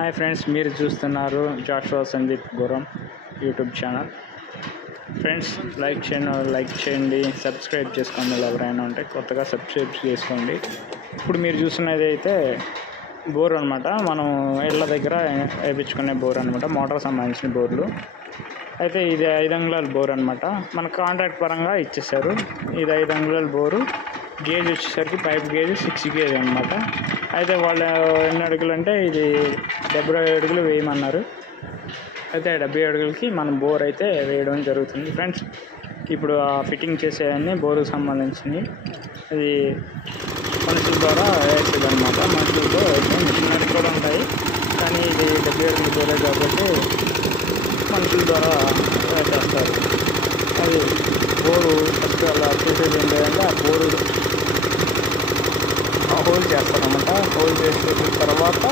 Hi friends, మీరు చూస్తున్నారు Joshua Sandeep Guram YouTube channel. Friends, like చేయండి, సబ్స్క్రైబ్ చేసుకోండి. ఎవరైనా ఉంటే కొత్తగా సబ్స్క్రైబ్ చేసుకోండి. ఇప్పుడు మీరు చూస్తున్నది అయితే బోర్ అనమాట. మనం ఇళ్ళ దగ్గర వేయించుకునే బోర్ అనమాట, మోటార్ సంబంధించిన బోర్లు. అయితే ఇది 5 అంగుళాల బోర్ అనమాట. మన కాంట్రాక్ట్ పరంగా ఇచ్చేసారు. ఇది 5 అంగుళాల బోరు. గేజ్ వచ్చేసరికి పైప్ గేజ్ 6 గేజ్ అనమాట. అయితే వాళ్ళు ఎన్ని అడుగులు అంటే ఇది 70 అడుగులు వేయమన్నారు. అయితే 70 అడుగులకి మనం బోర్ అయితే వేయడం జరుగుతుంది. ఫ్రెండ్స్, ఇప్పుడు ఆ ఫిట్టింగ్ చేసేవన్నీ బోరుకు సంబంధించింది. అది మనుషుల ద్వారా వేసేది అనమాట. మనుషులతో మిషనరీ కూడా ఉంటాయి, కానీ ఇది 70 అడుగులు బోరే కాబట్టి మనుషుల ద్వారా చేస్తారు. అది బోరు ఫస్ట్ అలా చేసేది ఏంటంటే ఆ బోరు హోల్ చేస్తారన్నమాట. హోల్ చేసిన తర్వాత